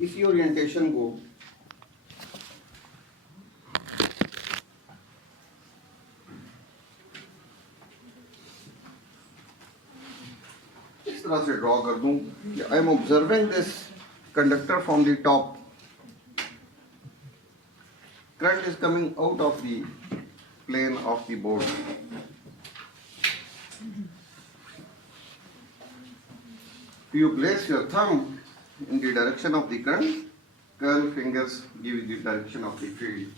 इसी ओरिएंटेशन को इस तरह से ड्रॉ कर दूं। I am observing this conductor from the top, current is coming out of the plane of the board. You place your thumb in the direction of the current, curl fingers give you the direction of the field.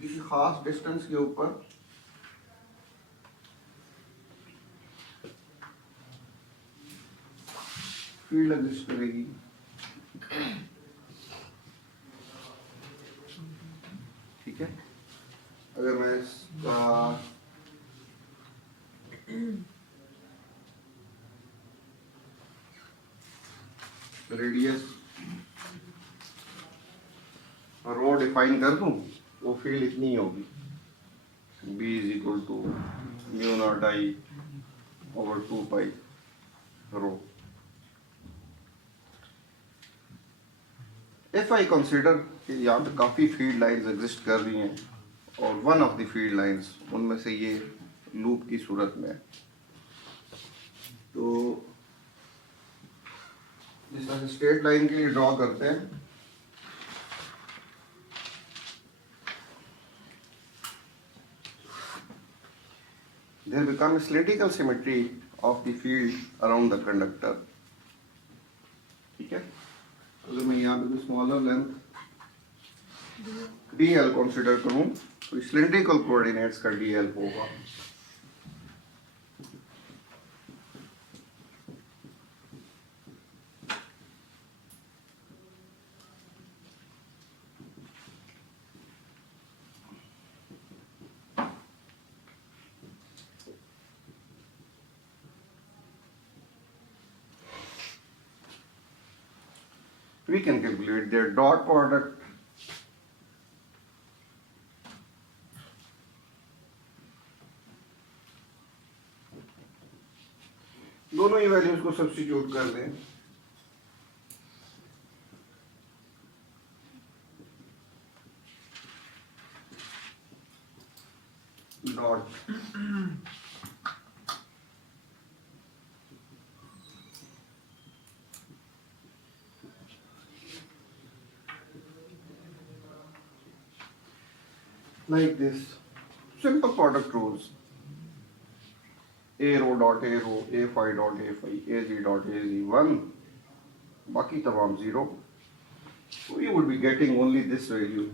किसी खास डिस्टेंस के ऊपर field exist करेगी। ठीक है, अगर मैं इसका रेडियस रो डिफाइन कर दूं, वो फील्ड इतनी होगी, B is equal to mu naught I over 2 pi rho. If I consider कि यहाँ पे काफ़ी फील्ड लाइंस एग्जिस्ट कर रही हैं और one of the field lines उनमें से ये लूप की सूरत में है, तो जिस तरह से स्ट्रेट लाइन के लिए ड्रॉ करते हैं, there become a cylindrical symmetry of the field around the conductor. ठीक है, अगर मैं यहाँ पे कोई स्मॉलर लेंथ dl कंसिडर करूँ तो सिलेंड्रिकल कोऑर्डिनेट्स का dl होगा। We can calculate their dot product. दोनों ही वैल्यूज को सब्स्टिट्यूट कर दें। Dot like this, simple product rules, a row dot a row, a phi dot a phi, a z dot a z 1, बाकी तमाम 0, so you would be getting only this value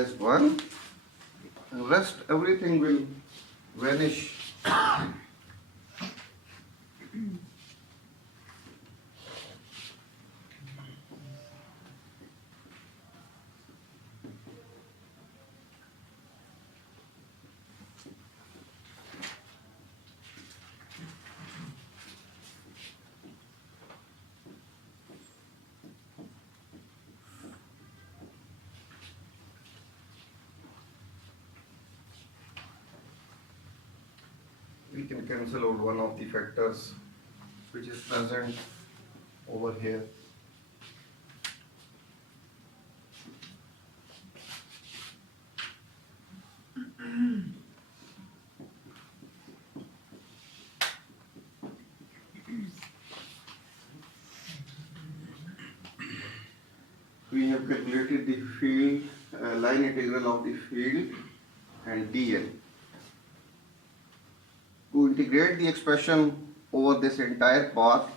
as 1, and rest everything will vanish. We can cancel out one of the factors which is present over here. We have calculated the field, line integral of the field and dl. To integrate the expression over this entire path,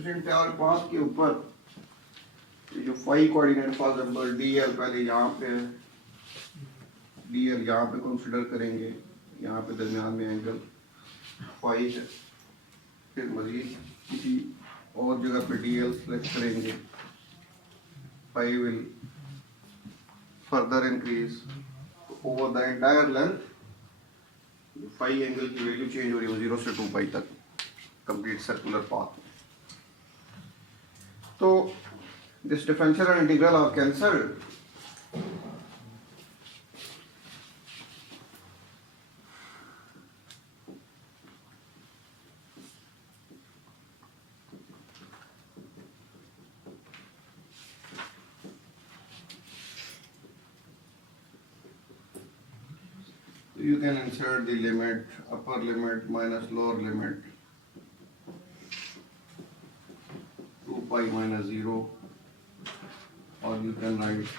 इस entire path के ऊपर ये जो phi coordinate, for example dl पहले यहाँ पे, dl यहाँ पे कंसीडर करेंगे, यहाँ पे दरमियान में एंगल फाई है, फिर मजीद किसी और जगह पे DL सेलेक्ट करेंगे, phi will further increase over the entire length. Phi angle की वैल्यू चेंज हो रही है 0 से 2 पाई तक कंप्लीट सर्कुलर पाथ। तो this differential and integral are cancelled. You can insert the limit, upper limit minus lower limit, 2 pi minus 0, or you can write.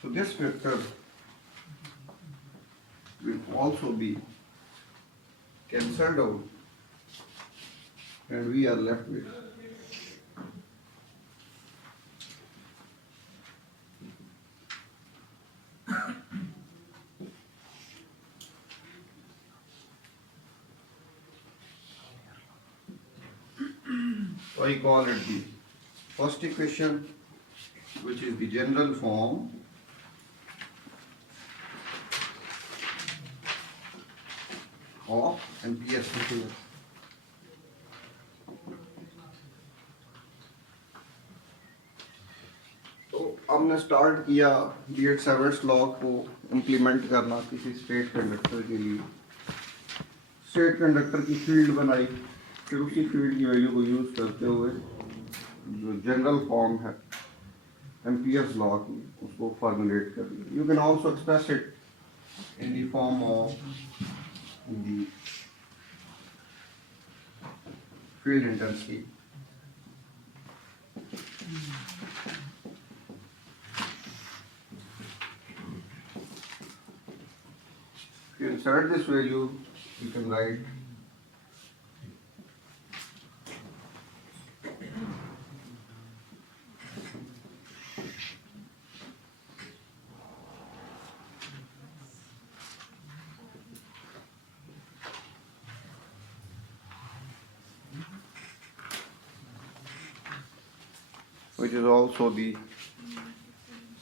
So this vector will also be cancelled out, and we are left with so I call it the first equation, which is the general form of MPS. तो हमने स्टार्ट किया बीएट-सेवर्ट्स लॉ को इम्प्लीमेंट करना किसी straight conductor के लिए। Straight conductor की फील्ड बनाई, फिर उसी फील्ड की वैल्यू को यूज करते हुए जो जनरल फॉर्म है एम्पियर्स लॉ की उसको फॉर्मुलेट कर लिया। You can also express it in the form of the field intensity. If you insert this value, you can write which is also the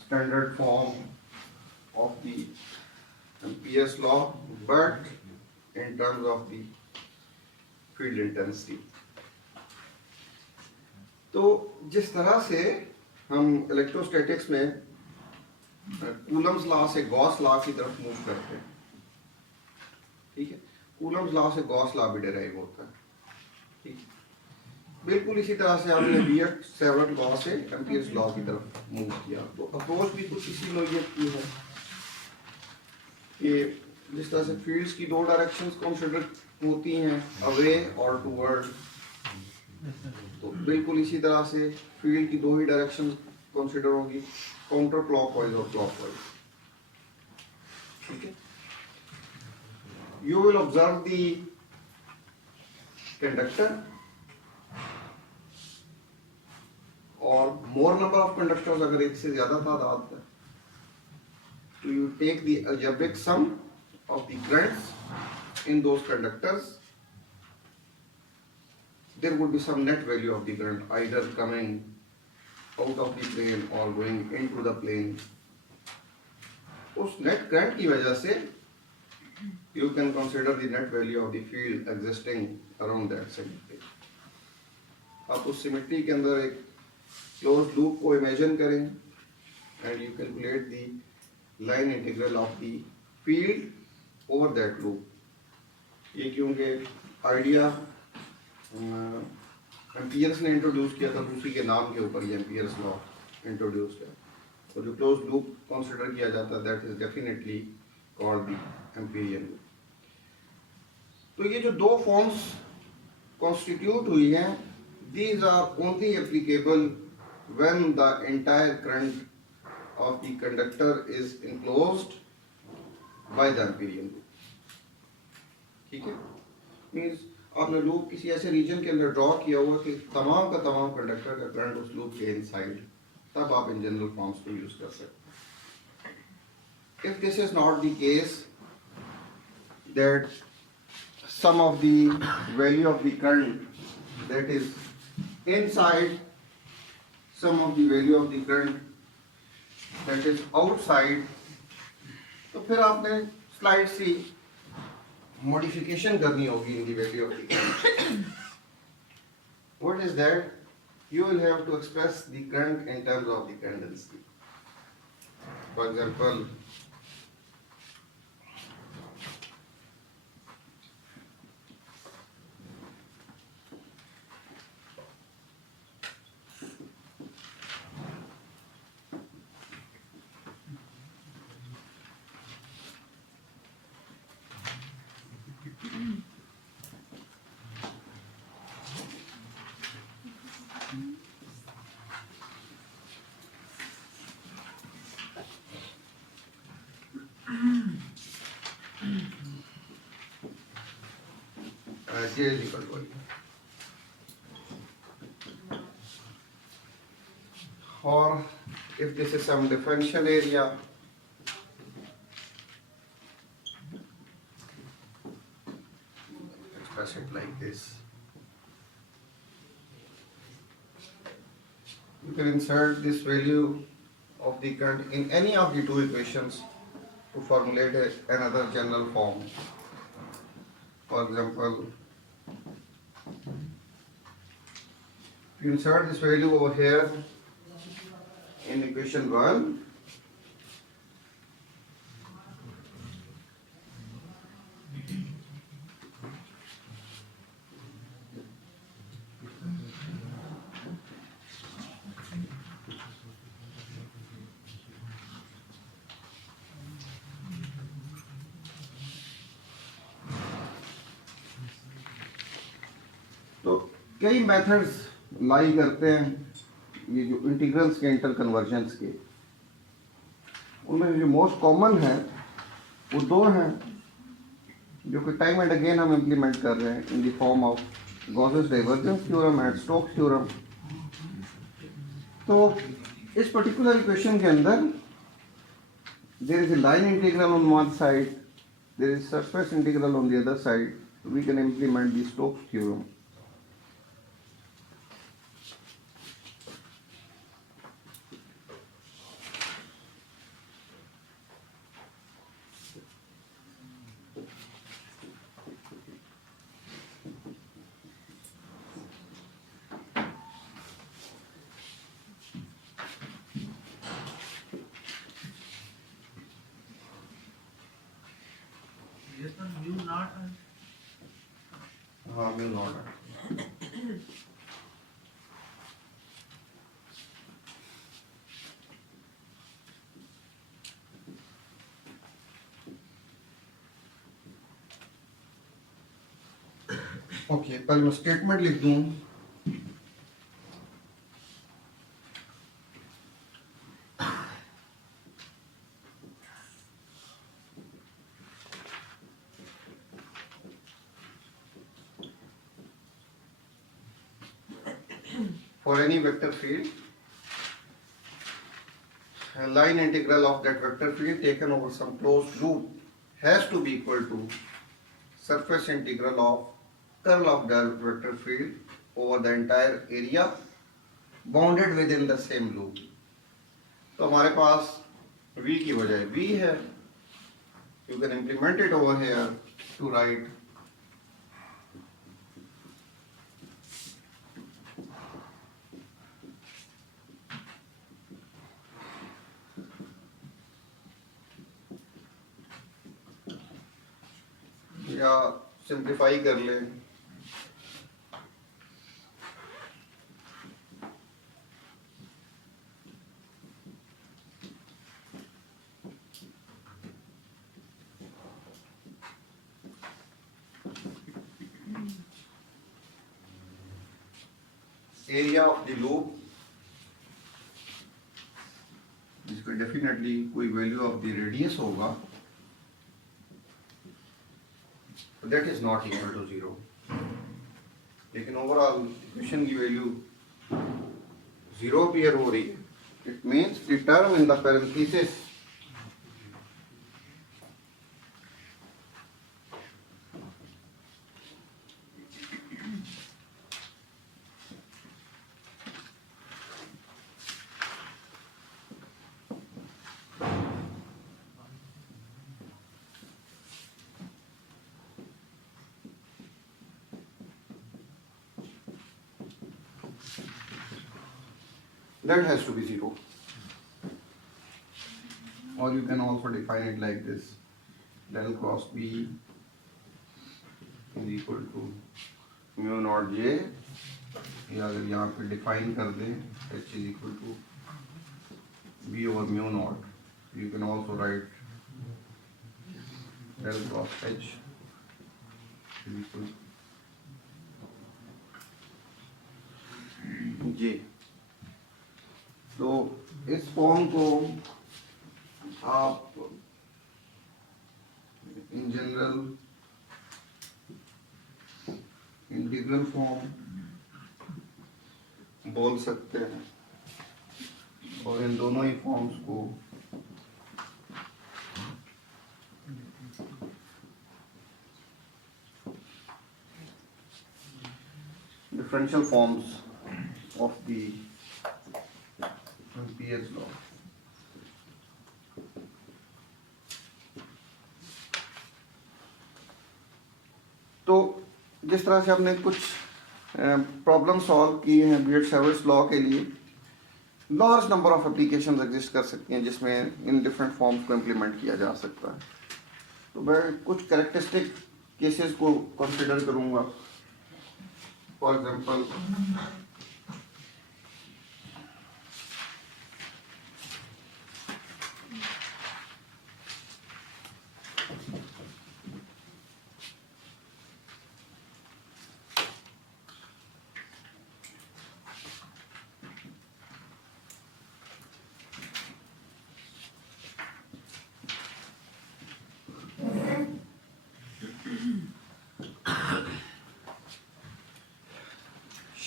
standard form of the Ampere's law, but in terms of the field intensity. तो जिस तरह से हम इलेक्ट्रोस्टैटिक्स में Coulomb's law से Gauss law की तरफ मूव करते हैं, ठीक है, कूलम्स लॉ से गॉस लॉ भी डिराइव होता है, ठीक है, बिल्कुल इसी तरह से हमने बीएट-सेवर्ट लॉ से एम्पियर्स लॉ की तरफ मूव किया। तो अप्रोच भी कुछ इसी नोयत की है कि जिस तरह से फील्ड्स की दो डायरेक्शंस कंसीडर होती हैं, अवे और टुवर्ड, तो बिल्कुल इसी तरह से फील्ड की दो ही डायरेक्शन कंसीडर होगी, काउंटर क्लॉकवाइज और क्लॉकवाइज, ठीक है। You will observe the conductor और मोर नंबर ऑफ कंडक्टर्स अगर एक से ज्यादा तादाद है तो you take the algebraic sum of the currents in those conductors, there would be some net value of the current either coming out of the plane or going into the plane. उस net current की वजह से you can consider the net value of the field existing around that symmetry. आप उस symmetry के अंदर एक closed loop को imagine करें and you calculate the line integral of the field over that loop. ये क्योंकि idea एम्पियर्स ने इंट्रोड्यूस किया था, उसी के नाम के ऊपर ये एम्पियर्स लॉ इंट्रोड्यूस किया, और जो क्लोज लूप कंसीडर किया जाता है that is definitely called the Amperian loop. तो ये जो दो फॉर्म्स कॉन्स्टिट्यूट हुई हैं, these are only applicable when the entire current of the conductor is enclosed by the Amperian loop, ठीक है। मींस आपने लूप किसी ऐसे रीजन के अंदर ड्रॉ किया हुआ कि तमाम का तमाम कंडक्टर का करंट उस लूप के इनसाइड, तब आप इन जनरल फॉर्म्स को यूज कर सकते हैं। If this is not the case, that sum of the value of the current that is inside, sum of the value of the current that is outside, तो फिर आपने स्लाइड सी मॉडिफिकेशन करनी होगी in the value of the current. What is that? You will have to express the current in terms of the current density. For example, J is equal to I. Or if this is some differential area, express it like this. You can insert this value of the current in any of the two equations to formulate another general form. For example, if you insert this value over here in equation 1, तो कई मेथड्स लाई करते हैं ये जो इंटीग्रल्स के inter convergence के. उनमें जो मोस्ट कॉमन है वो दो हैं जो कि टाइम एंड अगेन हम इम्प्लीमेंट कर रहे हैं in the form of Gauss's divergence theorem and Stokes theorem. तो इस पर्टिकुलर इक्वेशन के अंदर there is a line integral on one side, there is surface integral on the other side. We can implement the Stokes theorem. हाँ mu naught है. Okay, पहले मैं स्टेटमेंट लिख दूं. For any vector field, a line integral of that vector field taken over some closed loop has to be equal to surface integral of curl of that vector field over the entire area bounded within the same loop. तो हमारे पास v की बजाय v है. You can implement it over here to write या सिंप्लीफाई कर लें. Area of the loop जिसका डेफिनेटली कोई वैल्यू ऑफ द रेडियस होगा, that is not equal to 0. लेकिन ओवरऑल इक्वेशन की वैल्यू 0 अपीयर हो रही है. It means the term in the parenthesis that has to be 0. Or you can also define it like this: del cross B is equal to mu naught J, या अगर यहाँ पे डिफाइन कर दें H is equal to B over mu naught, you can also write del cross H is equal to J. तो इस फॉर्म को आप इन जनरल इंटीग्रल फॉर्म बोल सकते हैं, और इन दोनों ही फॉर्म्स को differential forms of the Ampere's law. तो जिस तरह से हमने कुछ प्रॉब्लम सॉल्व की हैं बियट-सैवर्स लॉ के लिए, large number of applications exist कर सकती हैं जिसमें इन डिफरेंट फॉर्म्स को इम्प्लीमेंट किया जा सकता है। तो मैं कुछ कैरेक्टरिस्टिक केसेस को कंसिडर करूंगा। For example,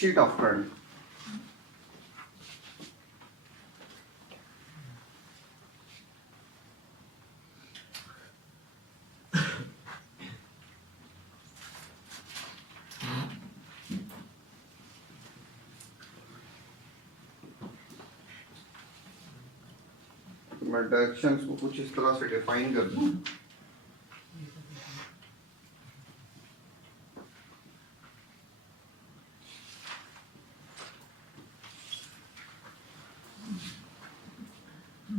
sheet of current. मैं डायरेक्शंस को कुछ इस तरह से डिफाइन कर दूं।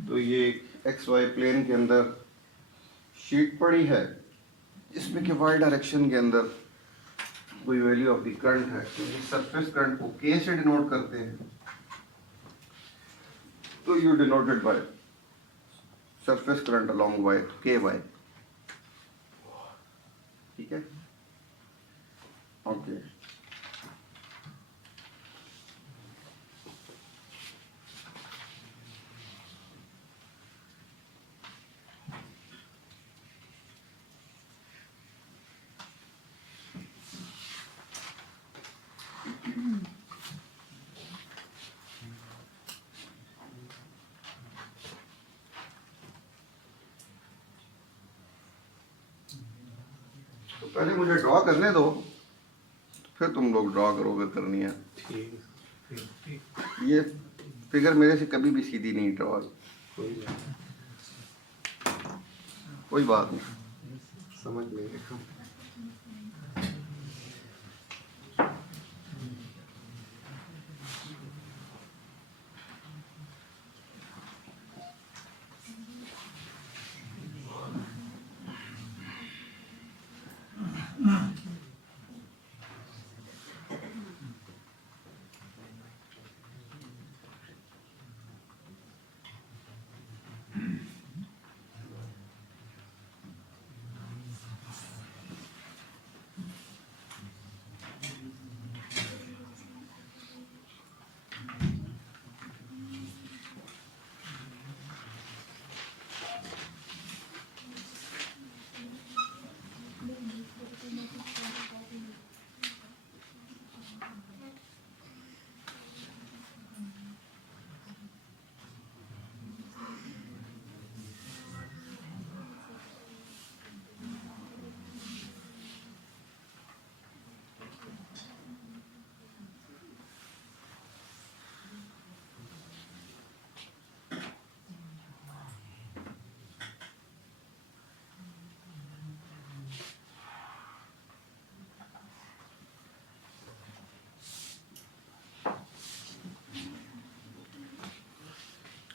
तो ये एक्स वाई प्लेन के अंदर शीट पड़ी है जिसमें कि वाई डायरेक्शन के अंदर कोई वैल्यू ऑफ द करंट है। तो ये सरफेस करंट को के से डिनोट करते हैं, तो you denoted by surface current along y, K y. ठीक है, ओके। तो पहले मुझे ड्रॉ करने दो, फिर तुम लोग ड्रॉ करोगे करनी है। ये फिगर मेरे से कभी भी सीधी नहीं ड्रॉ, कोई बात नहीं, समझ लेंगे।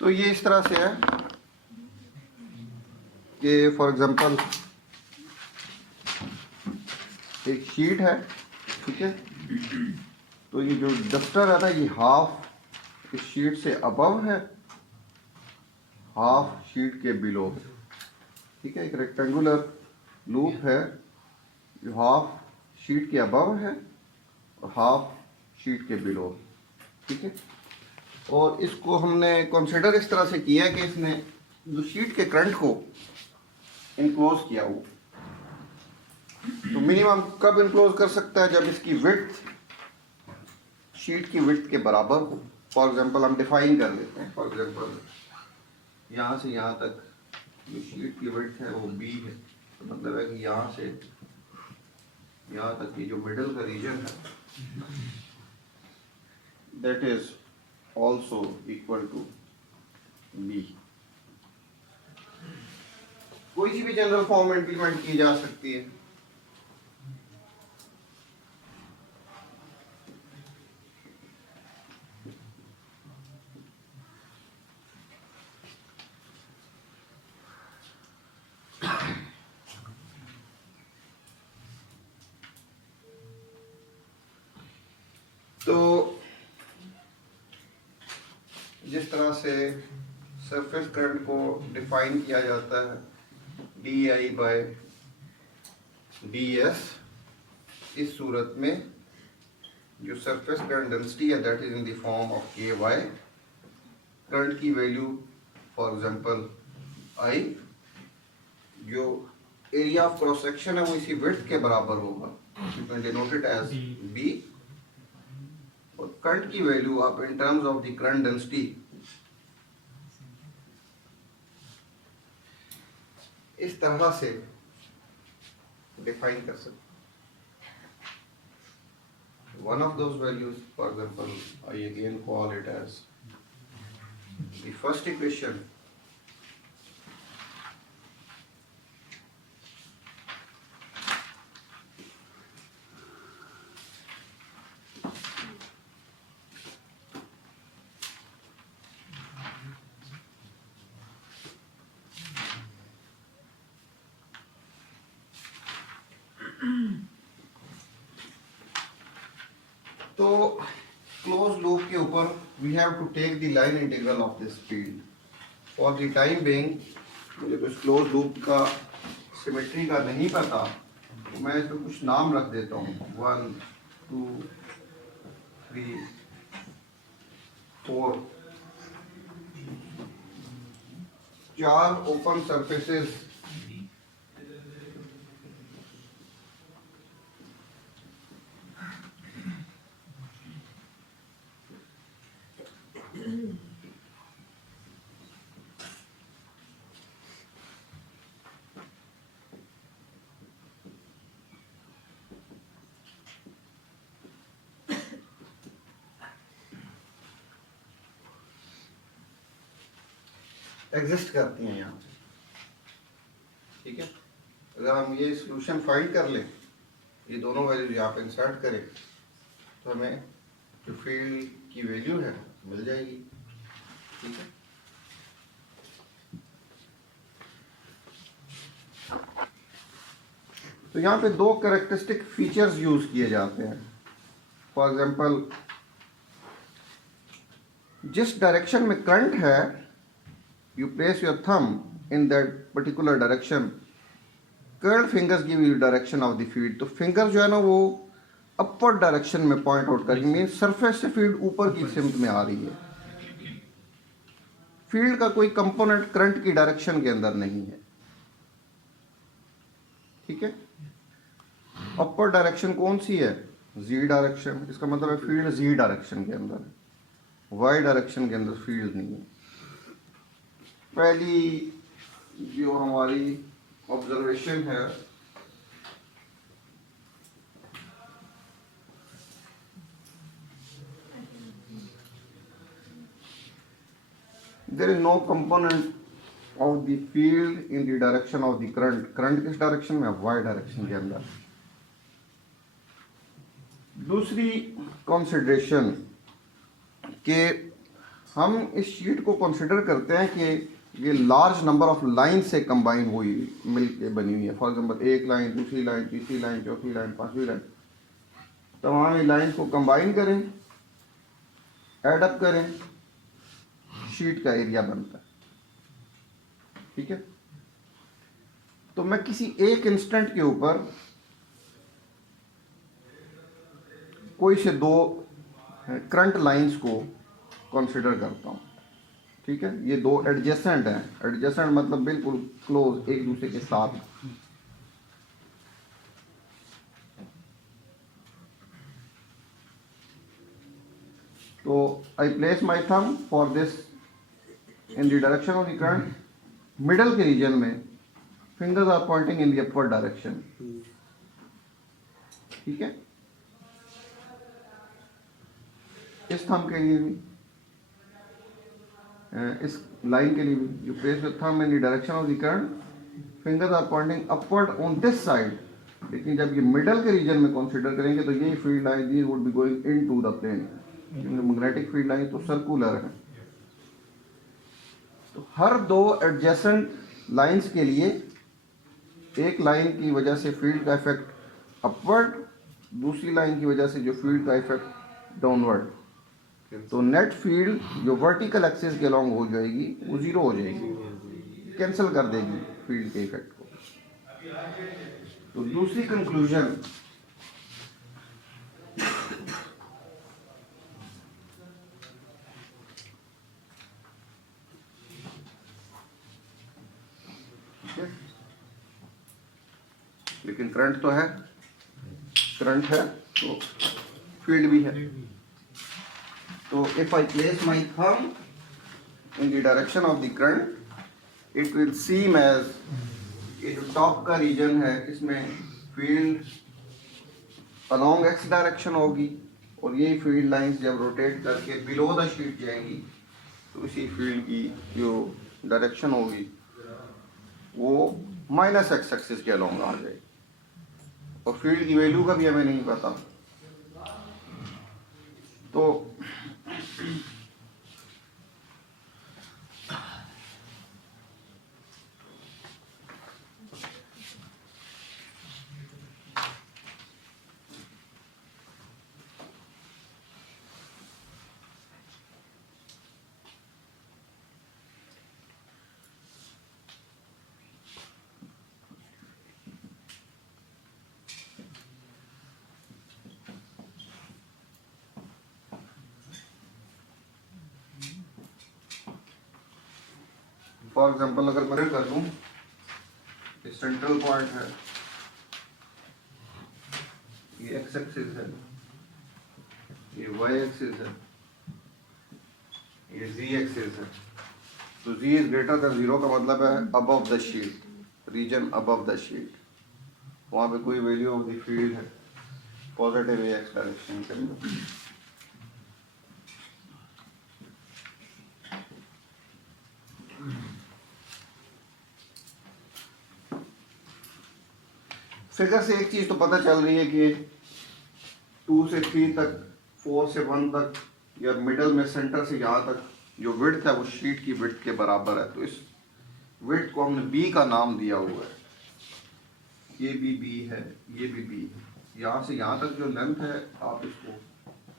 तो ये इस तरह से है कि फॉर एग्जांपल एक शीट है, ठीक है, तो ये जो डस्टर है ना ये हाफ इस शीट से अबव है, हाफ शीट के बिलो है, ठीक है। एक रेक्टेंगुलर लूप है जो हाफ शीट के अबव है और हाफ शीट के बिलो, ठीक है। और इसको हमने कंसिडर इस तरह से किया कि इसने जो शीट के करंट को इनक्लोज किया वो, तो मिनिमम कब इनक्लोज कर सकता है, जब इसकी विड्थ शीट की विड्थ के बराबर हो। फॉर एग्जांपल हम डिफाइन कर लेते हैं, फॉर एग्जांपल यहाँ से यहाँ तक जो शीट की विड्थ है वो बी है, तो मतलब है कि यहाँ से यहाँ तक ये जो मिडल का रीजन है that is also equal to B. कोई सी भी जनरल फॉर्म इंप्लीमेंट की जा सकती है। तो जिस तरह से सरफेस करंट को डिफाइन किया जाता है d I by d S, इस सूरत में जो सरफेस करंट डेंसिटी है that is in the form of K y, current की वैल्यू फॉर एग्जांपल आई, जो एरिया ऑफ क्रॉस सेक्शन है वो इसी विड्थ के बराबर होगा, you can denote it as B, और करंट की वैल्यू आप in terms of the current density इस तरह से डिफाइन कर सकते। One of those values, for example, I again call it as the first equation. तो क्लोज लूप के ऊपर we have to take the line integral of this field. For the time being मुझे कुछ क्लोज लूप का सिमेट्री का नहीं पता, तो मैं इसमें कुछ नाम रख देता हूँ, 1 2 3 4, 4 ओपन सरफेसेस एग्जिस्ट करती हैं यहाँ पे, ठीक है। अगर हम ये सॉल्यूशन फाइंड कर लें, ये दोनों वैल्यूज यहाँ पे इंसर्ट करें, तो हमें जो फील्ड की वैल्यू है मिल जाएगी, ठीक है। तो यहाँ पे दो कैरेक्टरिस्टिक फीचर्स यूज किए जाते हैं। फॉर एग्जांपल जिस डायरेक्शन में करंट है, you place your thumb in that particular direction, curled fingers give you direction of the field, तो फिंगर जो है ना वो अपवर्ड डायरेक्शन में पॉइंट आउट करेंगे, मीन सरफेस से फील्ड ऊपर की सिमत में आ रही है। फील्ड का कोई कंपोनेंट करंट की डायरेक्शन के अंदर नहीं है, ठीक है। अपवर्ड डायरेक्शन कौन सी है? जी डायरेक्शन, इसका मतलब है फील्ड जी डायरेक्शन के अंदर है, वाई डायरेक्शन के अंदर फील्ड नहीं है। पहली जो हमारी ऑब्जर्वेशन है there is no component of the field in the direction of the current, current किस डायरेक्शन में? वाई डायरेक्शन के अंदर। दूसरी कंसिडरेशन के हम इस शीट को कंसिडर करते हैं कि ये लार्ज नंबर ऑफ लाइन से कंबाइन हुई मिल के बनी हुई है। फॉर एग्जांपल एक लाइन, दूसरी लाइन, तीसरी लाइन, चौथी लाइन, पांचवी लाइन, तमाम लाइन को कंबाइन करें, ऐड अप करें, शीट का एरिया बनता है। ठीक है, तो मैं किसी एक इंस्टेंट के ऊपर कोई से दो करंट लाइंस को कंसिडर करता हूं। ठीक है, ये दो एडजेसेंट हैं। एडजेसेंट मतलब बिल्कुल क्लोज, एक दूसरे के साथ। तो I place my thumb for this in the direction of the current. Middle के रीजन में fingers are pointing in the upward direction. ठीक है, इस थंब के लिए भी, इस लाइन के लिए भी, you place your thumb in the direction of the current, fingers are pointing upward on this side. लेकिन जब ये मिडल के रीजन में कंसीडर करेंगे तो ये field line these would be going into the plane, क्योंकि मैग्नेटिक फील्ड लाइन तो सर्कुलर है। तो हर दो एडजेसेंट लाइंस के लिए एक लाइन की वजह से फील्ड का इफेक्ट अपवर्ड, दूसरी लाइन की वजह से जो फील्ड का इफेक्ट डाउनवर्ड। तो नेट फील्ड जो वर्टिकल एक्सिस के अलोंग हो जाएगी वो जीरो हो जाएगी, कैंसिल कर देगी फील्ड के इफेक्ट को। तो दूसरी कंक्लूजन, लेकिन करंट तो है, करंट है तो फील्ड भी है। तो if I place my thumb in the direction of the current, it will seem as, ये जो टॉप का रीजन है इसमें फील्ड अलोंग एक्स डायरेक्शन होगी, और ये फील्ड लाइंस जब रोटेट करके बिलो द शीट जाएंगी तो इसी फील्ड की जो डायरेक्शन होगी वो माइनस एक्स एक्सिस के अलोंग आ जाएगी, और फील्ड की वैल्यू का भी हमें नहीं पता। तो फॉर एग्जाम्पल अगर मैं कर लूं, सेंट्रल पॉइंट है, ये एक्स एक्सिस है, ये वाई एक्सिस है, ये जी एक्सिस है। तो z is greater than zero का मतलब है above the sheet, region above the sheet, वहां पे कोई वैल्यू ऑफ द फील्ड है पॉजिटिव एक्स डायरेक्शन के अंदर। फिगर से एक चीज तो पता चल रही है कि 2 से 3 तक, 4 से 1 तक, या मिडल में सेंटर से यहाँ तक जो विड्थ है वो शीट की विड्थ के बराबर है। तो इस विड्थ को हमने बी का नाम दिया हुआ है, ये भी बी है, ये भी बी है। यहाँ से यहाँ तक जो लेंथ है आप इसको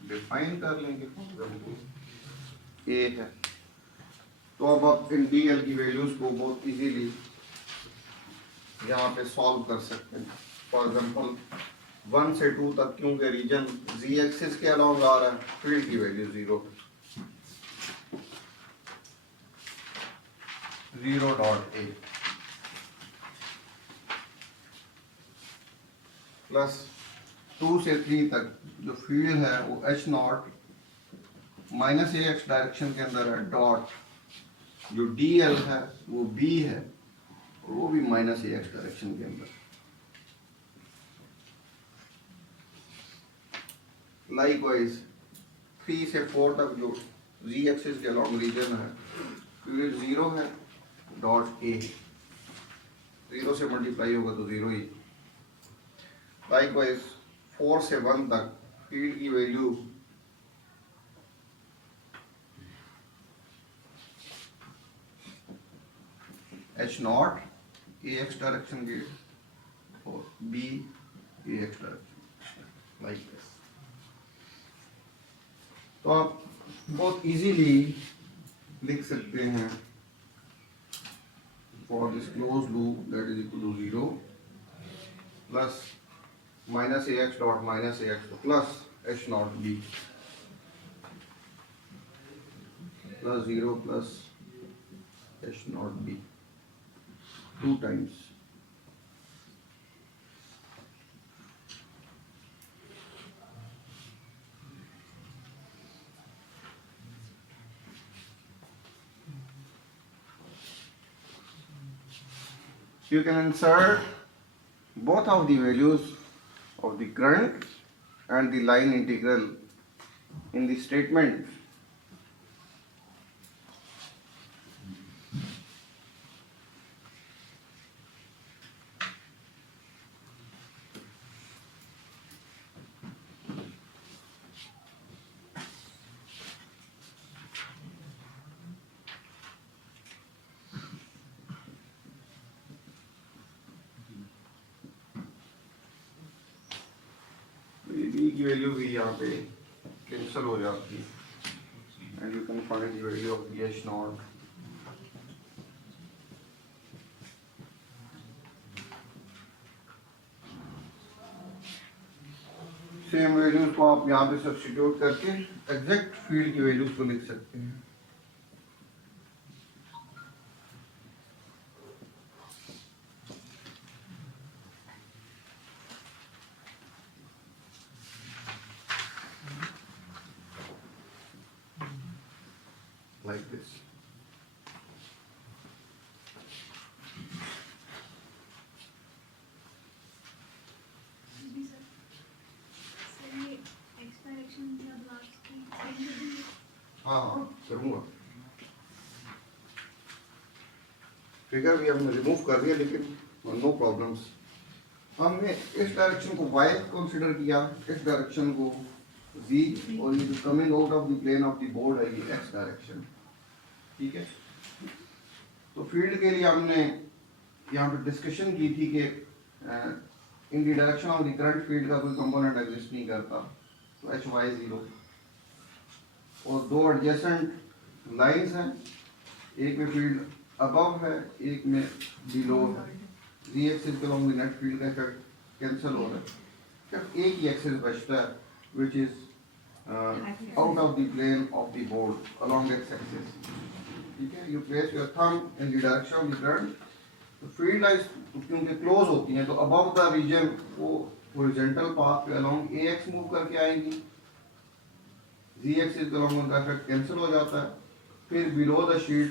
डिफाइन कर लेंगे, ए है। तो अब आप इन डी एल की वैल्यूज को बहुत इजीली यहाँ पे सॉल्व कर सकते हैं। फॉर एग्जांपल 1 से 2 तक क्योंकि रीजन जी एक्सिस के अलोंग आ रहा है, फील्ड की वैल्यू 0.8 प्लस 2 से 3 तक जो फील्ड है वो H0 minus A X direction के अंदर है, डॉट जो डी एल है वो बी है, और वो भी माइनस ए एक्स डायरेक्शन के अंदर। लाइकवाइज 3 से 4 तक जो जी एक्सिस के अलोंग रीजन है, फील्ड 0 है, डॉट ए, 0 से मल्टीप्लाई होगा तो 0 ही। लाइकवाइज 4 से 1 तक फील्ड की value H naught A X direction get और B A X direction like this. तो आप बहुत इजीली लिख सकते हैं for this close loop that is equal to 0 plus minus A X dot minus A X plus H naught B plus 0 plus H naught B 2 times. You can insert both of the values of the current and the line integral in the statement. B की वैल्यू भी यहाँ पे कैंसिल हो जाती है and you can find the value of the H not. Same values को आप यहाँ पे सब्स्टिट्यूट करके एग्जैक्ट फील्ड की वैल्यूज को लिख सकते हैं। Like this. हाँ करूँगा। फिगर भी हमने रिमूव कर दिया लेकिन नो प्रॉब्लम्स। हमने इस डायरेक्शन को y कंसीडर किया, इस डायरेक्शन को z और ये जो coming out of the plane of the board है ये x डायरेक्शन। ठीक है, तो फील्ड के लिए हमने यहाँ पे डिस्कशन की थी कि इन the direction of the current field का कोई कंपोनेंट एग्जिस्ट नहीं करता, तो एच वाई 0 और दो एडजेसेंट लाइंस हैं, एक में फील्ड अबव है एक में बिलो है, जी एक्सिस के अलॉन्ग द नेट फील्ड का इफेक्ट कैंसिल हो रहा है, सिर्फ एक ही एक्सिस बचता है which is out of the plane of the board along x axis. ठीक है, you place your thumb in the direction of the current, तो फील्ड लाइंस क्योंकि क्लोज होती हैं तो अबव द रीजन वो हॉरिजॉन्टल पाथ पे अलोंग ए एक्स मूव करके आएंगी, जी एक्सिस के अलॉन्ग उनका इफेक्ट कैंसिल हो जाता है, फिर बिलो द शीट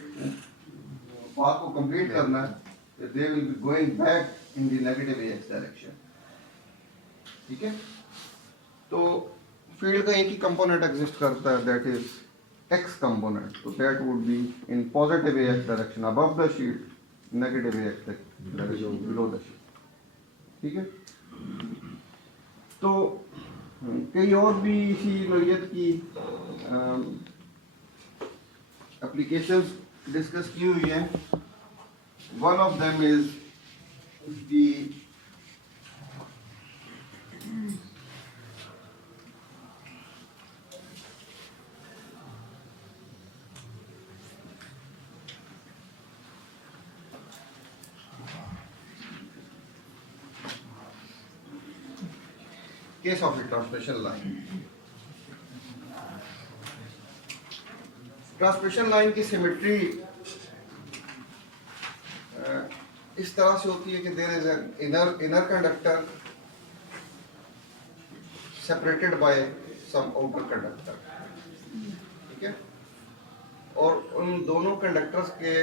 पाथ को कंप्लीट करना है, they will be going back in the negative A X direction. ठीक है, तो फील्ड का एक ही कंपोनेंट एग्जिस्ट करता है that is x component, so that would be in positive ax direction above the sheet, negative ax direction below the sheet। ठीक है, तो कई और भी इसी नोयत की एप्लीकेशंस डिस्कस की हुई हैं। One of them is the case of a transmission line। Transmission line की सिमेट्री इस तरह से होती है कि there is an inner conductor separated by some outer conductor. ठीक है, और उन दोनों कंडक्टर्स के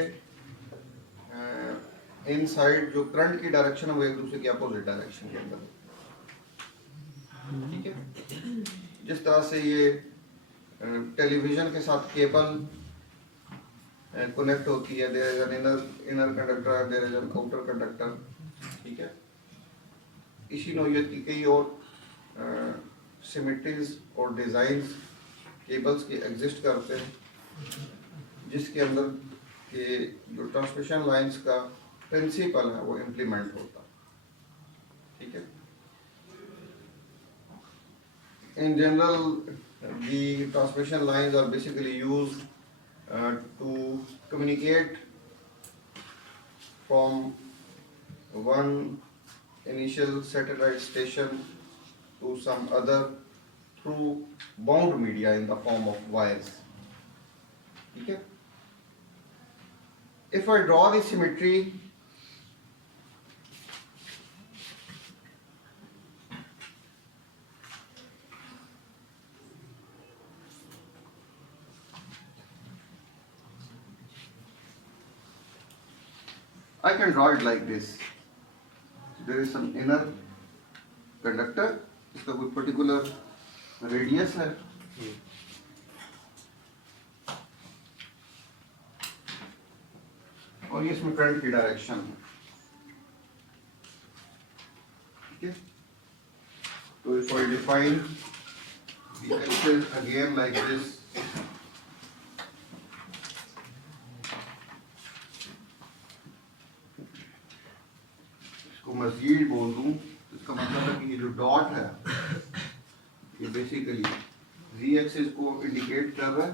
इनसाइड जो करंट की डायरेक्शन है वो एक दूसरे की अपोजिट डायरेक्शन के अंदर। ठीक है, जिस तरह से ये टेलीविजन के साथ केबल कनेक्ट होती है, there is an inner conductor, there is an outer conductor. ठीक है, इसी नौयत की कई और सिमेट्रीज और डिजाइंस केबल्स के एग्जिस्ट करते हैं जिसके अंदर कि जो ट्रांसमिशन लाइंस का प्रिंसिपल है वो इम्प्लीमेंट होता। ठीक है, in general the transmission lines are basically used to communicate from one initial satellite station to some other through bound media in the form of wires. Okay? If I draw the symmetry, I can draw it like this. There is some inner conductor, इसका कोई particular radius है, और ये इसमें करंट की डायरेक्शन है। ठीक है, तो if I define the axis again like this, इसको मजीद बोल दूं, इसका मतलब है कि ये जो डॉट है ये बेसिकली z एक्सिस को इंडिकेट कर रहा है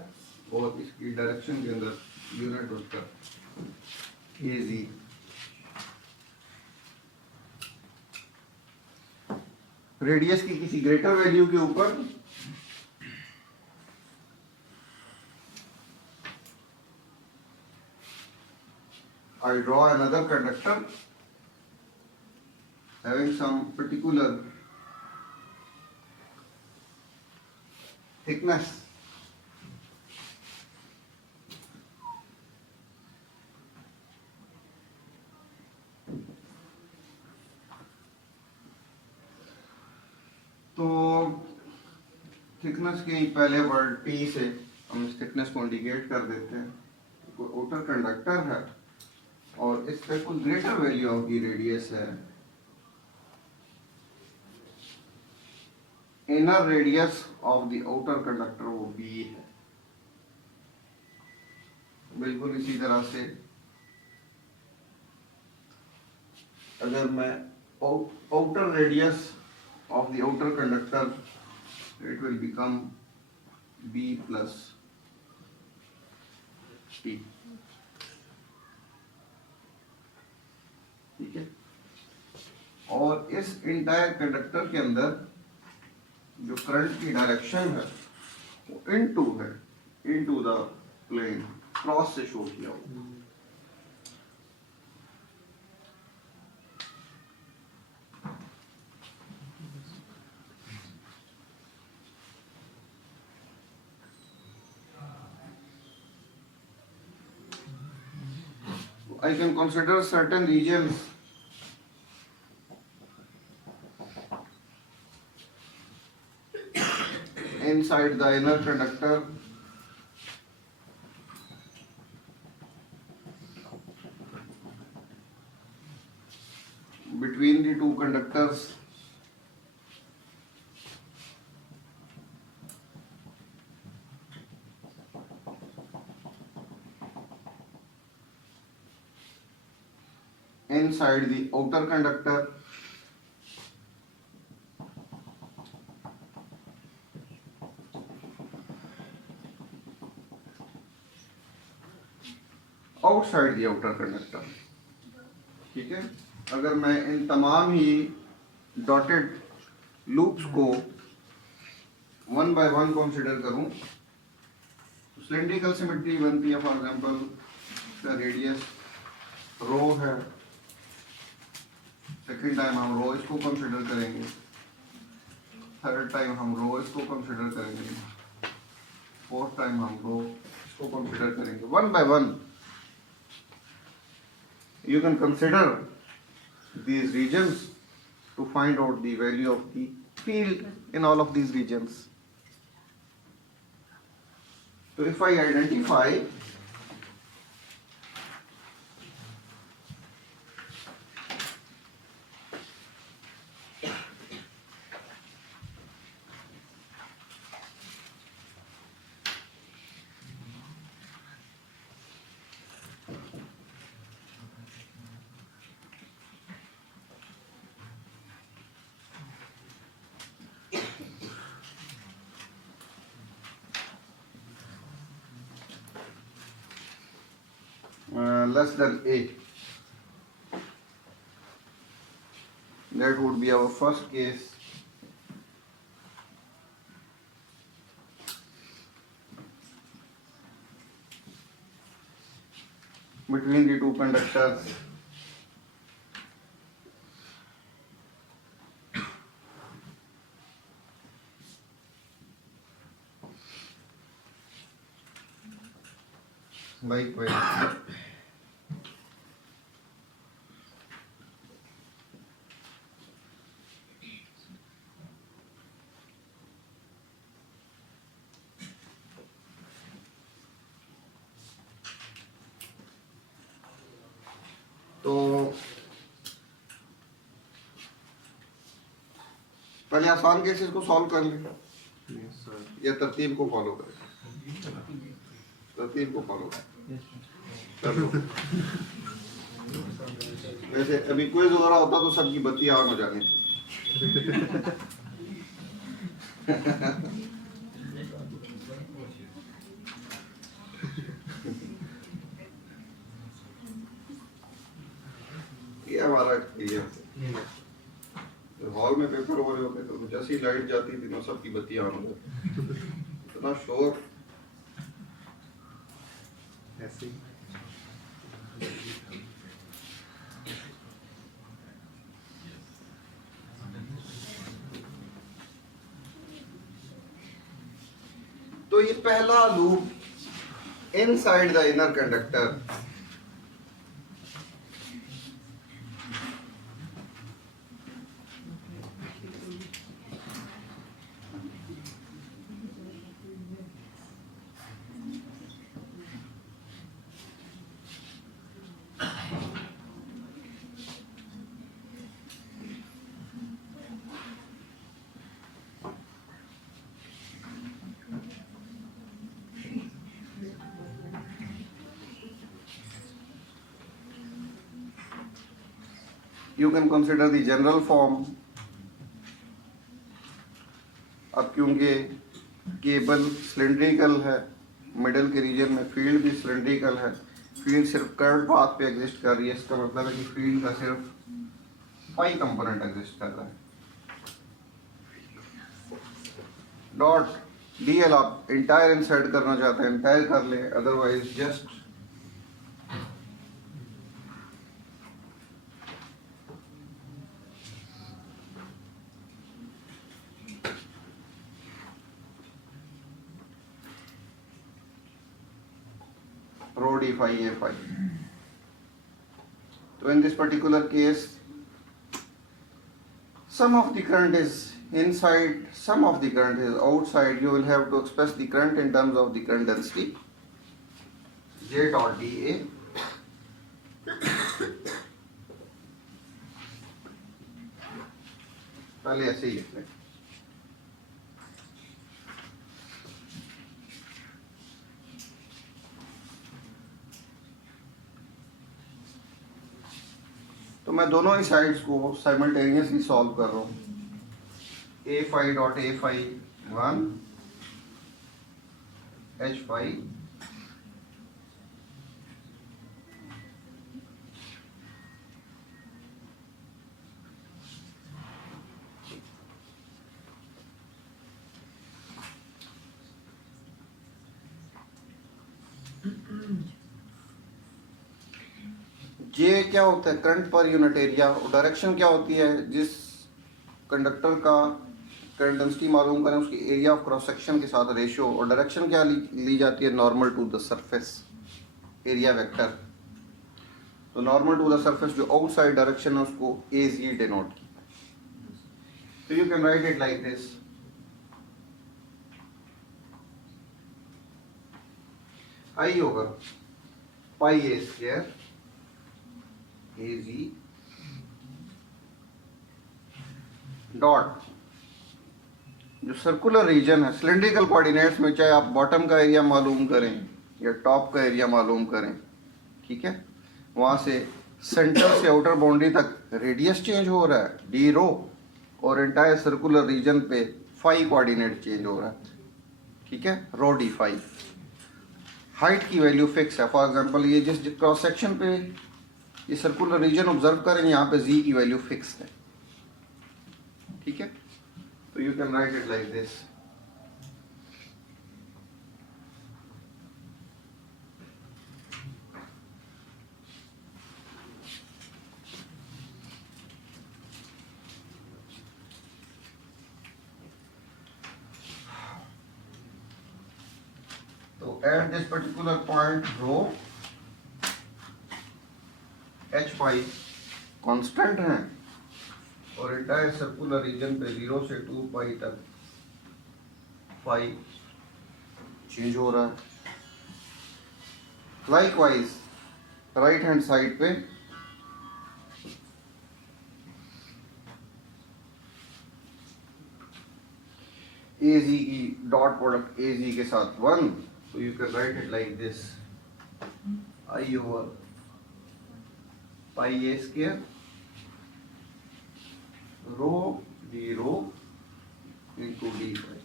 और इसकी डायरेक्शन के अंदर यूनिट उसका az। रेडियस की किसी ग्रेटर वैल्यू के ऊपर I draw another conductor having some particular thickness, तो थिकनेस के पहले वर्ड टी से हम इस थिकनेस को इंडिकेट कर देते हैं। कोई आउटर कंडक्टर है और इस पे कुछ ग्रेटर वैल्यू ऑफ की रेडियस है। Inner radius of the outer conductor वो बी है। बिल्कुल इसी तरह से अगर मैं outer radius of the outer conductor, it will become B plus T। ठीक है, और इस इंटायर कंडक्टर के अंदर जो करंट की डायरेक्शन है वो इनटू है, इनटू द प्लेन, क्रॉस से शो किया हुआ। I can consider certain regions inside the inner conductor between the two conductors inside the outer conductor outside the outer conductor। ठीक है, अगर मैं इन तमाम ही डॉटेड लूप्स को वन बाय वन कंसीडर करूं तो सिलेंड्रिकल सिमेट्री बनती है। फॉर एग्जांपल इसका रेडियस रो है, सेकेंड टाइम हम रो इसको कंसीडर करेंगे, थर्ड टाइम हम रो इसको कंसीडर करेंगे, फोर्थ टाइम हम रो इसको कंसीडर करेंगे। One by one you can consider these regions to find out the value of the field in all of these regions. So if I identify less than A. That would be our first case. Between the two conductors. Likewise. तो पहले आसान केसेस को सॉल्व कर लें या तरतीब को फॉलो करें? तरतीब को फॉलो करें। वैसे अभी क्विज वगैरह होता तो सबकी बत्ती ऑन हो जानी थी। ये हमारा एक्सपीरियंस है। हॉल में पेपर हो रहे होते तो जैसे ही लाइट जाती थी ना सबकी बत्ती ऑन हो जाती। इतना शोर ऐसे ही। तो ये पहला loop inside the inner conductor you can consider the general form। अब क्योंकि केबल सिलेंड्रिकल है, मिडल के रीजन में फील्ड भी सिलेंड्रिकल है, फील्ड सिर्फ कर्व पाथ पे एग्जिस्ट कर रही है, इसका मतलब है कि फील्ड का सिर्फ फाई कंपोनेंट एग्जिस्ट कर रहा है। डॉट डीएल आप इंटायर इंसर्ट करना चाहते हैं इंटायर कर लें, otherwise just rho d phi a phi। So in this particular case, some of the current is inside, some of the current is outside. You will have to express the current in terms of the current density J dot dA पहले ऐसे ही लिख लें। तो मैं दोनों ही sides को simultaneously solve कर रहा हूँ। A phi dot A phi 1 H phi J क्या होता है? Current per unit area. और डायरेक्शन क्या होती है? जिस कंडक्टर का करंट डेंसिटी मालूम करें उसकी एरिया ऑफ क्रॉस सेक्शन के साथ रेशियो। और डायरेक्शन क्या ली जाती है? Normal to the surface, area vector. तो नॉर्मल टू द सरफेस जो आउटसाइड डायरेक्शन है उसको ए जी डिनोट किया। तो you can write it like this, I होगा pi A square A G dot जो सर्कुलर रीजन है सिलेंड्रिकल कोऑर्डिनेट्स में, चाहे आप बॉटम का एरिया मालूम करें या टॉप का एरिया मालूम करें, ठीक है, वहां से सेंटर से आउटर बाउंड्री तक रेडियस चेंज हो रहा है डी रो, और एंटायर सर्कुलर रीजन पे फाई कोऑर्डिनेट चेंज हो रहा है, ठीक है, रो डी फाई। हाइट की वैल्यू फिक्स है। फॉर एग्जांपल ये जिस क्रॉस सेक्शन पे ये सर्कुलर रीजन ऑब्जर्व करें, यहाँ पे z की वैल्यू फिक्स है, ठीक है। तो you can write it like this, तो at this particular point rho H phi constant है और एंटायर सर्कुलर रीजन पे 0 से 2 पाई तक फाई चेंज हो रहा है। लाइकवाइज राइट हैंड साइड पे AZ की डॉट प्रोडक्ट AZ के साथ 1, तो you can write it like this, I over pi A square rho d rho into d phi.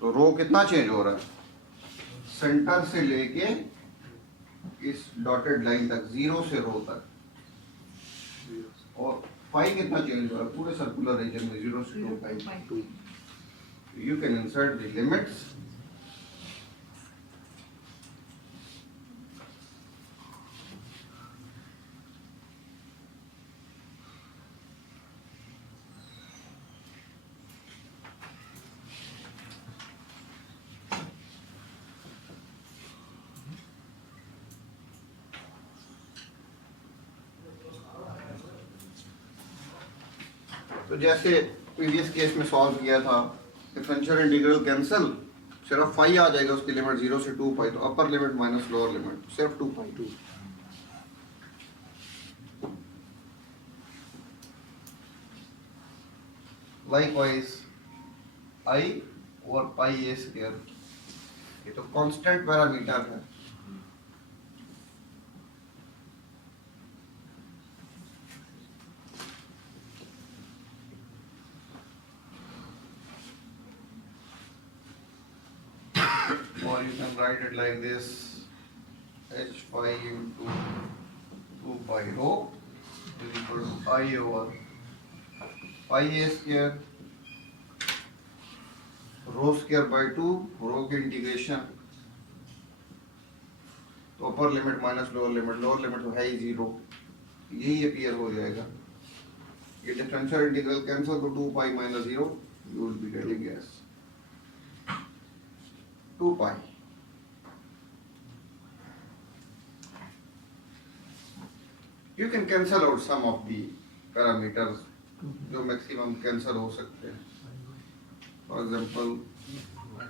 तो रो कितना चेंज हो रहा है, सेंटर से लेके इस डॉटेड लाइन तक, 0 से रो तक, और फाई कितना चेंज हो रहा है पूरे सर्कुलर रीजन में, 0 से 2 pi. You can insert the limits, तो जैसे प्रीवियस केस में सॉल्व किया था, डिफरेंशियल इंटीग्रल कैंसिल, सिर्फ फाई आ जाएगा, उसकी लिमिट 0 से 2 पाई, तो upper limit minus lower limit सिर्फ 2 पाई। लाइकवाइज आई और पाई ए स्क्वायर, ये तो कांस्टेंट पैरामीटर है, or you can write it like this, h phi into 2 pi rho is equal to I over pi a square rho square by 2, rho की integration, तो upper limit minus lower limit तो है ही 0, यही अपीयर हो जाएगा। ये differential integral cancel, तो 2 pi minus 0, you will be getting S 2 pi. You can cancel out some of the parameters जो मैक्सिमम कैंसिल हो सकते हैं। फॉर एग्जाम्पल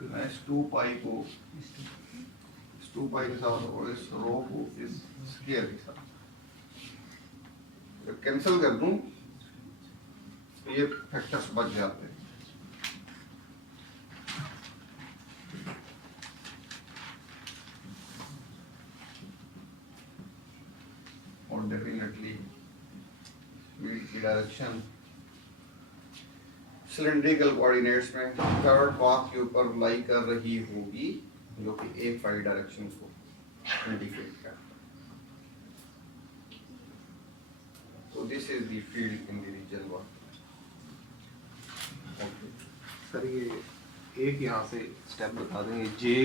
मैं इस 2 पाई को इस 2 पाई के साथ और इस रो को इस स्क्वायर के साथ जब कैंसिल कर दूं तो ये फैक्टर्स बच जाते हैं। और डेफिनेटली फील्ड की डायरेक्शन सिलेंड्रिकल कोऑर्डिनेट्स में थर्ड पाथ के ऊपर लाई कर रही होगी, जो कि ए फाई डायरेक्शन को इंडिकेट करता है। So this is the field in the region 1. Okay. Sir ये एक यहाँ से स्टेप बता देंगे, J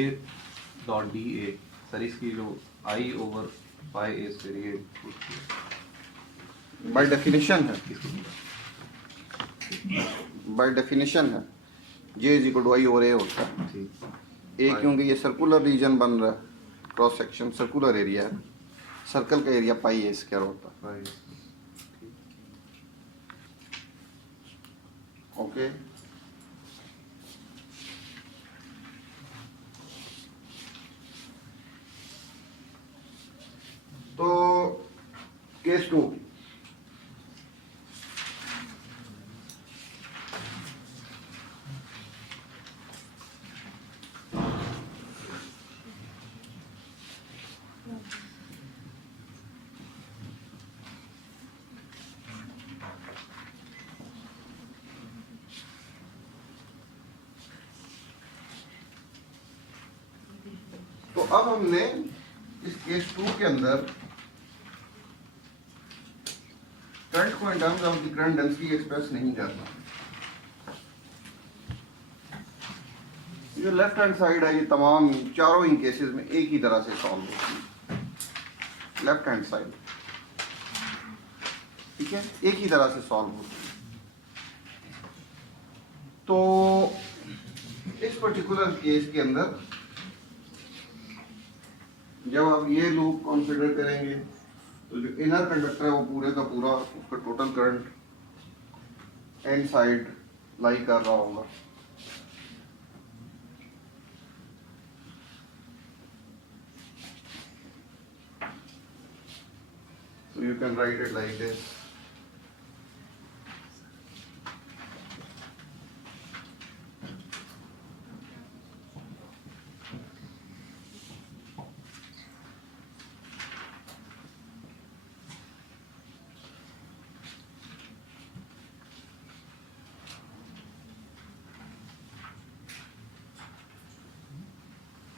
dot d A, sir इसकी जो I over pi A square, by definition है, बाय डेफिनेशन है J is equal to I over A होता है। ए क्योंकि ये सर्कुलर रीजन बन रहा है, क्रॉस सेक्शन सर्कुलर एरिया है, सर्कल का एरिया पाई ए स्क्वायर होता है। ओके तो केस 2, अब हमने इस केस 2 के अंदर करंट को इन terms of the current density express नहीं करना। ये लेफ्ट हैंड साइड है, ये तमाम चारों ही केसेस में एक ही तरह से सॉल्व होती है, लेफ्ट हैंड साइड, ठीक है, एक ही तरह से सॉल्व होती है। तो इस पर्टिकुलर केस के अंदर जब आप ये लूप कंसीडर करेंगे तो जो इनर कंडक्टर है वो पूरे का पूरा, उसका total current inside lie कर रहा होगा। So you can write it like this.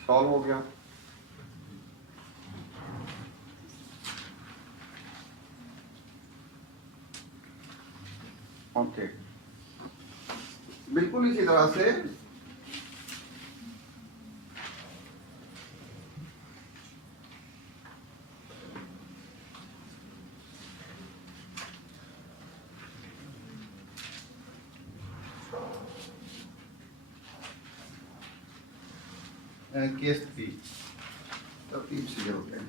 Solve हो गया। ओके, बिल्कुल इसी तरह से केस 3 तरतीब से होते हैं।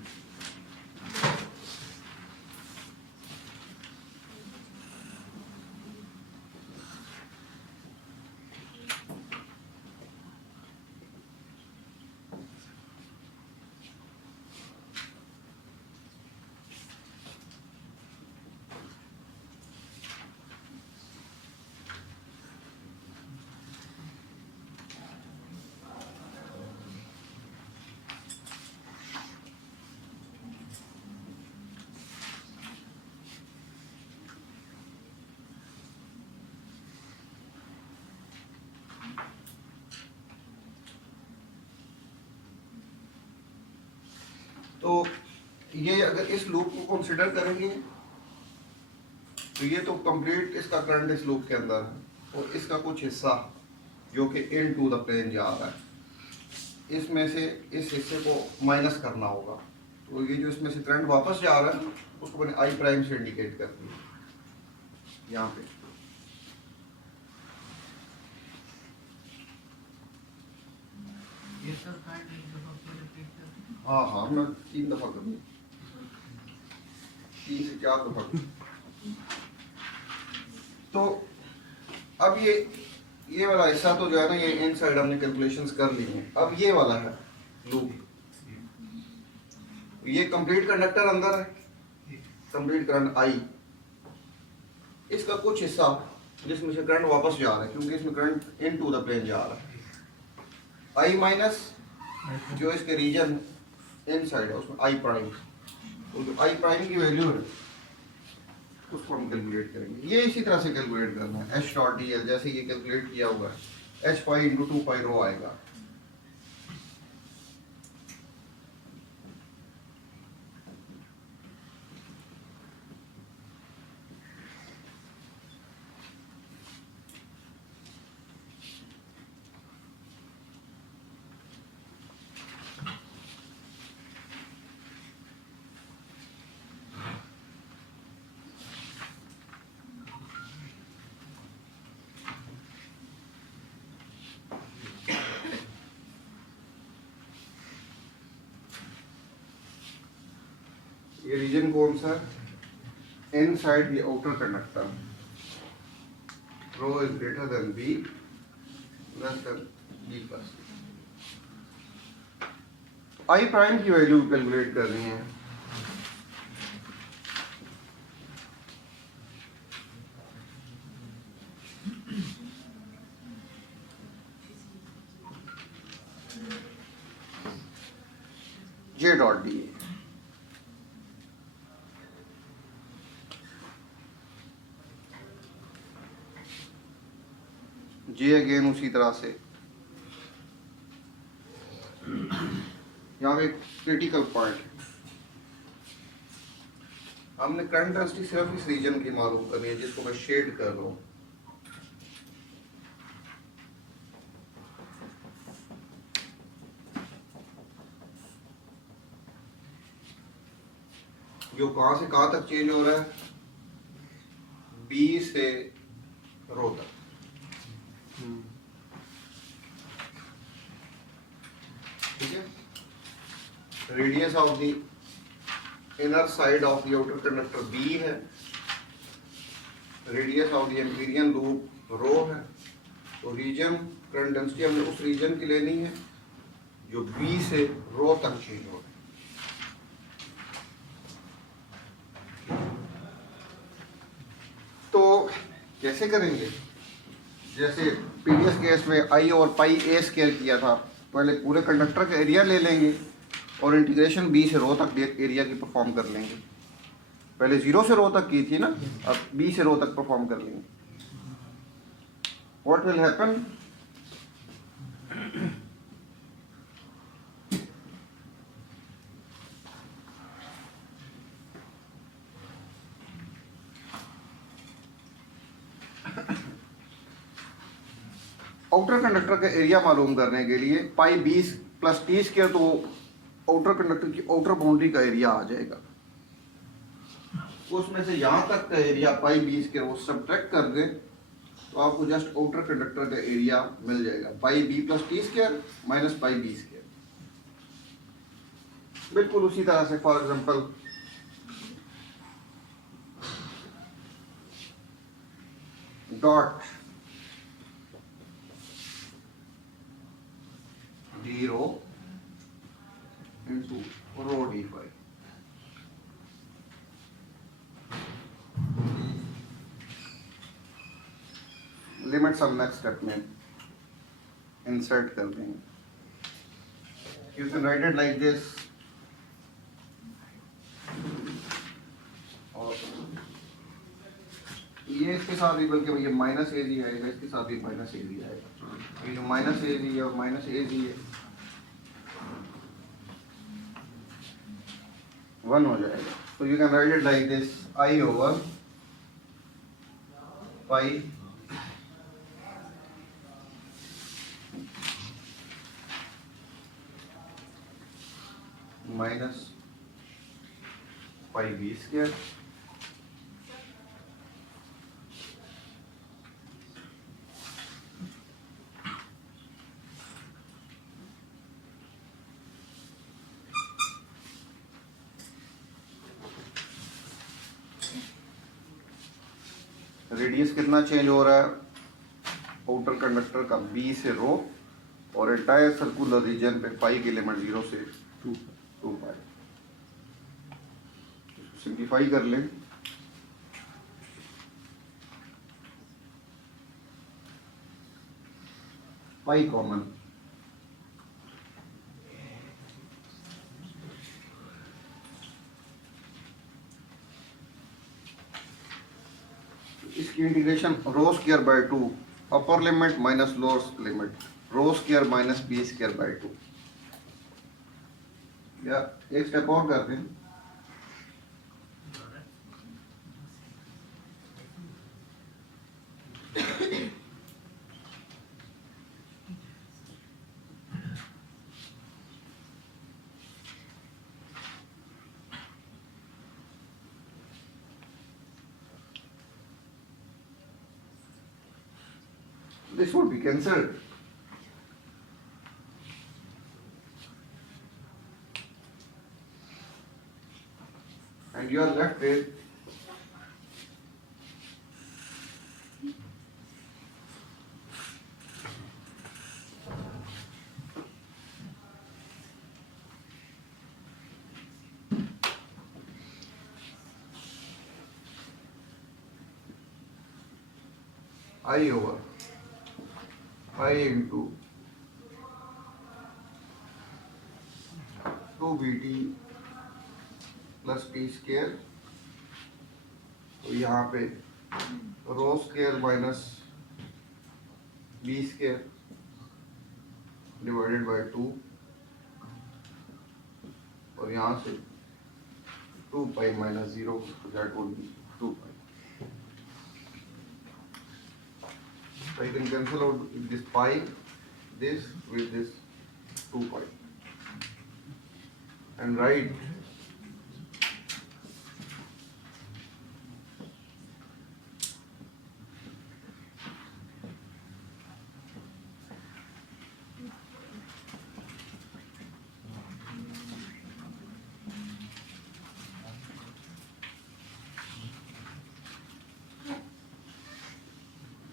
तो ये अगर इस लूप को कंसिडर करेंगे तो ये तो कंप्लीट इसका करंट इस लूप के अंदर है, और इसका कुछ हिस्सा जो कि इन टू द प्लेन जा रहा है, इसमें से इस हिस्से को माइनस करना होगा। तो ये जो इसमें से करंट वापस जा रहा है उसको मैंने आई प्राइम से इंडिकेट कर दिया यहाँ पे। हाँ, मैं 3 दफा करूँ, 3 से 4 दफा करूँ। तो अब ये वाला हिस्सा तो जो है ना, ये इन साइड हमने कैलकुलेशंस कर ली हैं। अब ये वाला है लूप, ये कंप्लीट कंडक्टर अंदर है, कंप्लीट करंट आई, इसका कुछ हिस्सा जिसमें से करंट वापस जा रहा है क्योंकि इसमें current into the plane जा रहा है, आई माइनस जो इसके रीजन इन साइड है उसमें आई प्राइम, तो जो आई प्राइम की वैल्यू है उसको हम कैलकुलेट करेंगे। ये इसी तरह से कैलकुलेट करना है, एच डॉट डी एल, जैसे ये कैलकुलेट किया हुआ है, एच पाई इंटू 2 पाई रो आएगा। ये रीजन कौन सा है? Inside the outer conductor, rho is greater than b, less than b plus. I prime की वैल्यू कैलकुलेट करनी है। J dot d, J again उसी तरह से यहाँ अब एक क्रिटिकल पॉइंट है, हमने करंट डेंसिटी सिर्फ इस रीजन की मालूम करनी है जिसको मैं शेड कर रहा हूँ। जो कहां से कहां तक चेंज हो रहा है, बी से रो तक। ठीक है, radius of the inner side of the outer conductor b है, radius of the Amperian loop rho है। तो रीजन करंट डेंसिटी हमने उस रीजन की लेनी है जो बी से रो तक चेंज हो रहा है। तो कैसे करेंगे, जैसे प्रीवियस केस में आई और पाई ए स्केयर किया था, पहले पूरे कंडक्टर का एरिया ले लेंगे और इंटीग्रेशन बी से रो तक एरिया की परफॉर्म कर लेंगे। पहले 0 से रो तक की थी ना, अब बी से रो तक परफॉर्म कर लेंगे। What will happen, outer conductor का एरिया मालूम करने के लिए पाई 20 प्लस टी स्क्वायर, तो आउटर कंडक्टर की आउटर बाउंड्री का एरिया आ जाएगा। उसमें से यहाँ तक का एरिया पाई 20 के वो सब्ट्रैक्ट कर दें तो आपको जस्ट आउटर कंडक्टर का एरिया मिल जाएगा, pi b plus t square minus pi b square. बिल्कुल उसी तरह से for example dot d rho into rho d phi, limits हम नेक्स्ट स्टेप में इंसर्ट कर देंगे। You can write it like this, और ये इसके साथ भी बल्कि ये माइनस ए जी आएगा, इसके साथ भी माइनस ए जी आएगा। ये जो माइनस ए जी है और माइनस ए जी है 1 हो जाएगा। तो you can write it like this, I over pi minus pi b square radius कितना चेंज हो रहा है आउटर कंडक्टर का, बी से रो, और एंटायर सर्कुलर रीजन पे पाई की लिमिट 0 से 2 पाई। सिंप्लीफाई कर लें, पाई कॉमन, इसकी integration rho square by 2 upper limit minus lower limit rho square minus b square by 2। या एक स्टेप और कर दें, this would be cancelled. And you are left with I over I into 2bt plus t square, तो यहाँ पे rho square minus b square divided by 2 और यहाँ से 2 pi minus 0, that would be 2 pi. So I can cancel out this pi, this with this 2 pi, and write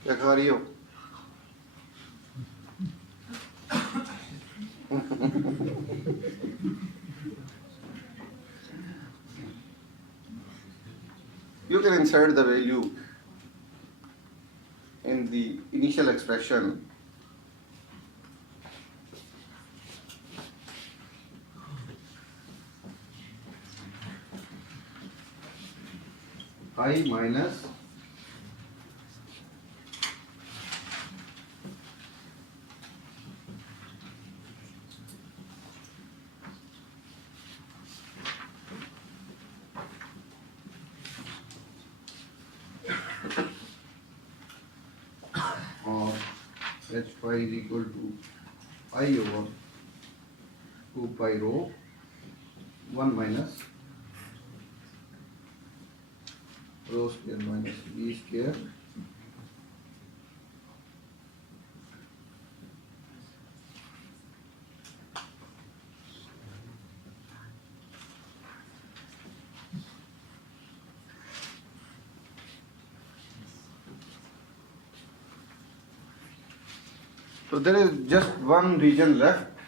क्या खा रही हो? You can insert the value in the initial expression I minus or h phi is equal to I over 2 pi rho 1 minus rho square minus b square So there is just one region left,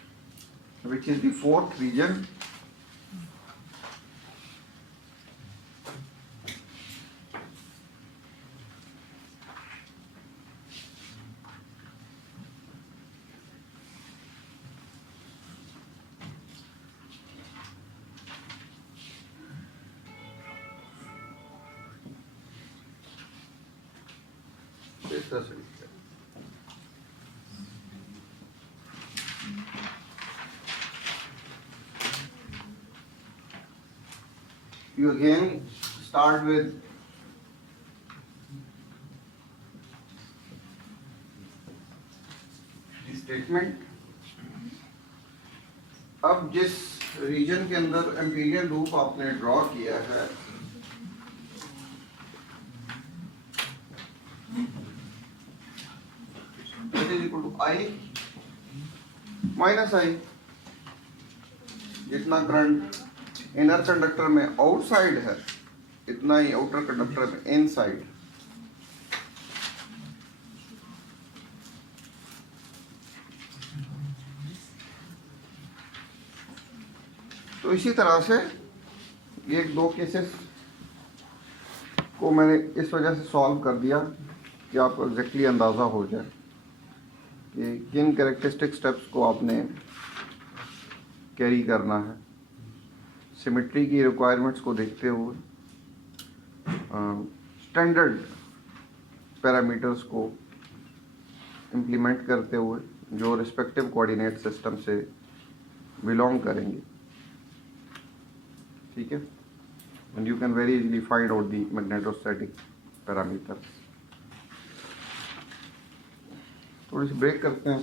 which is the fourth region. इस तरह से लिखते हैं। You again start with the statement. अब जिस रीजन के अंदर Amperian loop आपने ड्रॉ किया है, that is equal to I minus I. जितना करंट इनर कंडक्टर में आउटसाइड है, इतना ही आउटर कंडक्टर में इनसाइड। तो इसी तरह से ये दो केसेस को मैंने इस वजह से सॉल्व कर दिया कि आपको एग्जैक्टली अंदाज़ा हो जाए कि किन कैरेक्टरिस्टिक स्टेप्स को आपने कैरी करना है। सिमेट्री की रिक्वायरमेंट्स को देखते हुए, स्टैंडर्ड पैरामीटर्स को इम्प्लीमेंट करते हुए जो रिस्पेक्टिव कोऑर्डिनेट सिस्टम से बिलोंग करेंगे, ठीक है। And you can very easily find out the magnetostatic parameters. थोड़ी सी ब्रेक करते हैं।